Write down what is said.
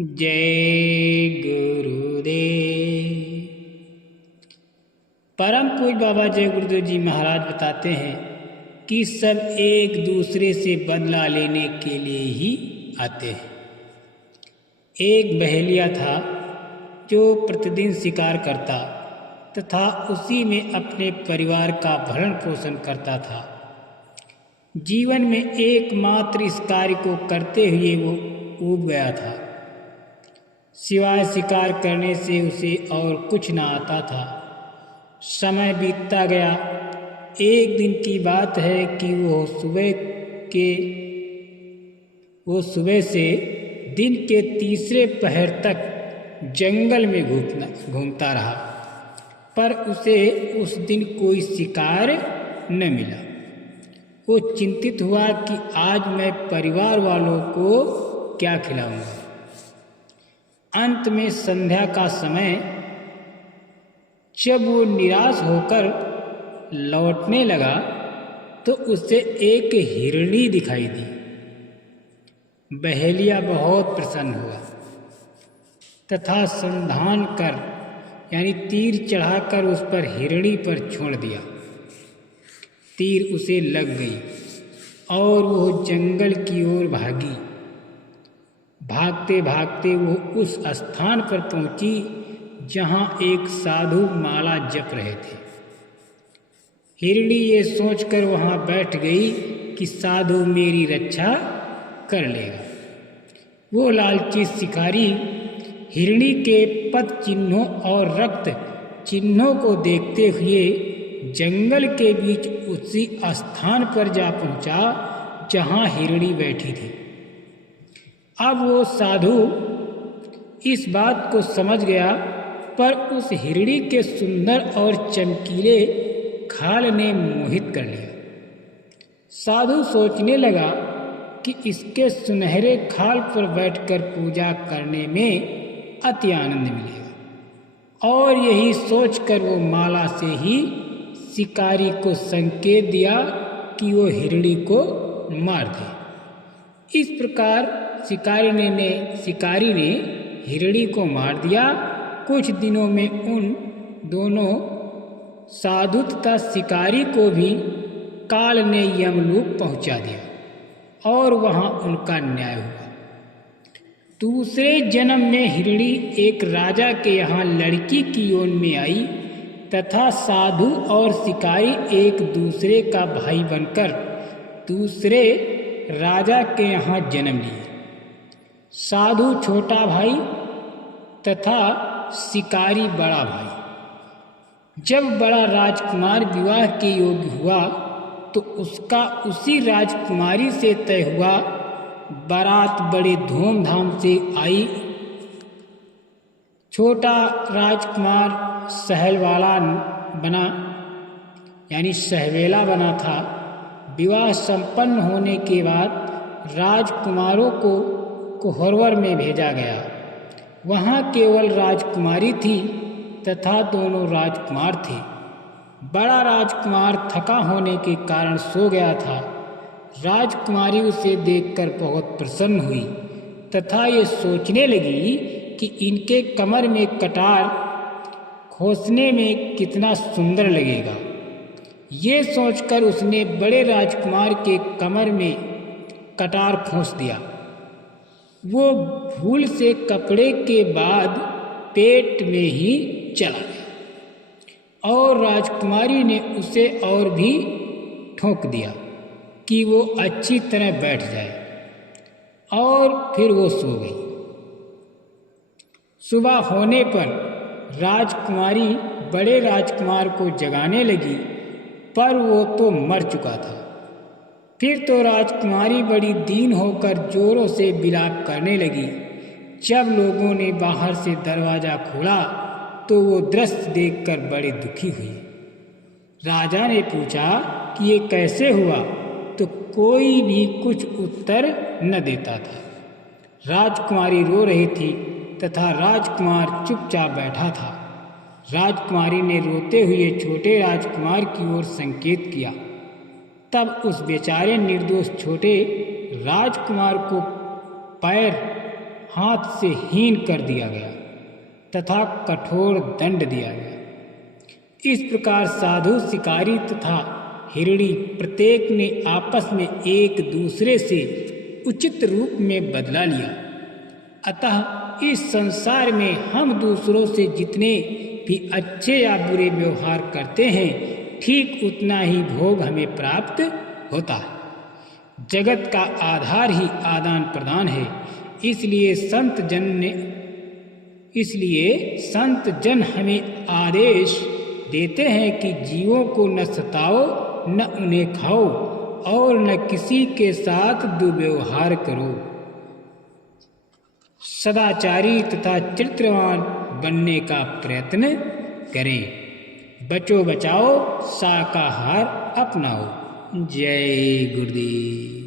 जय गुरुदेव। परम पूज्य बाबा जय गुरुदेव जी महाराज बताते हैं कि सब एक दूसरे से बदला लेने के लिए ही आते हैं। एक बहेलिया था जो प्रतिदिन शिकार करता तथा उसी में अपने परिवार का भरण पोषण करता था। जीवन में एकमात्र इस कार्य को करते हुए वो ऊब गया था। सिवाय शिकार करने से उसे और कुछ ना आता था। समय बीतता गया। एक दिन की बात है कि वो सुबह से दिन के तीसरे पहर तक जंगल में घूमता रहा, पर उसे उस दिन कोई शिकार न मिला। वो चिंतित हुआ कि आज मैं परिवार वालों को क्या खिलाऊंगा। अंत में संध्या का समय जब वो निराश होकर लौटने लगा तो उसे एक हिरणी दिखाई दी। बहेलिया बहुत प्रसन्न हुआ तथा संधान कर यानी तीर चढ़ाकर उस पर हिरणी पर छोड़ दिया। तीर उसे लग गई और वो जंगल की ओर भागी। भागते भागते वो उस स्थान पर पहुंची जहां एक साधु माला जप रहे थे। हिरणी ये सोचकर वहां बैठ गई कि साधु मेरी रक्षा कर लेगा। वो लालची शिकारी हिरणी के पद चिन्हों और रक्त चिन्हों को देखते हुए जंगल के बीच उसी स्थान पर जा पहुंचा जहां हिरणी बैठी थी। अब वो साधु इस बात को समझ गया, पर उस हिरणी के सुंदर और चमकीले खाल ने मोहित कर लिया। साधु सोचने लगा कि इसके सुनहरे खाल पर बैठकर पूजा करने में अति आनंद मिलेगा, और यही सोचकर वो माला से ही शिकारी को संकेत दिया कि वो हिरणी को मार दे। इस प्रकार शिकारी ने हिरणी को मार दिया। कुछ दिनों में उन दोनों साधु तथा शिकारी को भी काल ने यमलोक पहुंचा दिया और वहां उनका न्याय हुआ। दूसरे जन्म में हिरणी एक राजा के यहाँ लड़की की योनि में आई तथा साधु और शिकारी एक दूसरे का भाई बनकर दूसरे राजा के यहाँ जन्म लिए। साधु छोटा भाई तथा शिकारी बड़ा भाई। जब बड़ा राजकुमार विवाह के योग्य हुआ तो उसका उसी राजकुमारी से तय हुआ। बारात बड़े धूमधाम से आई। छोटा राजकुमार सहवेला बना था। विवाह संपन्न होने के बाद राजकुमारों को कोहरवर में भेजा गया। वहाँ केवल राजकुमारी थी तथा दोनों राजकुमार थे। बड़ा राजकुमार थका होने के कारण सो गया था। राजकुमारी उसे देखकर बहुत प्रसन्न हुई तथा ये सोचने लगी कि इनके कमर में कटार खोसने में कितना सुंदर लगेगा। ये सोचकर उसने बड़े राजकुमार के कमर में कटार खोस दिया। वो भूल से कपड़े के बाद पेट में ही चला गया और राजकुमारी ने उसे और भी ठोक दिया कि वो अच्छी तरह बैठ जाए, और फिर वो सो गई। सुबह होने पर राजकुमारी बड़े राजकुमार को जगाने लगी, पर वो तो मर चुका था। फिर तो राजकुमारी बड़ी दीन होकर जोरों से विलाप करने लगी। जब लोगों ने बाहर से दरवाज़ा खोला तो वो दृश्य देखकर बड़ी दुखी हुई। राजा ने पूछा कि ये कैसे हुआ, तो कोई भी कुछ उत्तर न देता था। राजकुमारी रो रही थी तथा राजकुमार चुपचाप बैठा था। राजकुमारी ने रोते हुए छोटे राजकुमार की ओर संकेत किया। तब उस बेचारे निर्दोष छोटे राजकुमार को पैर हाथ से हीन कर दिया गया तथा कठोर दंड दिया गया। इस प्रकार साधु, शिकारी तथा हिरणी प्रत्येक ने आपस में एक दूसरे से उचित रूप में बदला लिया। अतः इस संसार में हम दूसरों से जितने भी अच्छे या बुरे व्यवहार करते हैं, ठीक उतना ही भोग हमें प्राप्त होता है। जगत का आधार ही आदान प्रदान है। इसलिए संत जन हमें आदेश देते हैं कि जीवों को न सताओ, न उन्हें खाओ और न किसी के साथ दुर्व्यवहार करो। सदाचारी तथा चरित्रवान बनने का प्रयत्न करें। बचो बचाओ, शाकाहार अपनाओ। जय गुरुदेव।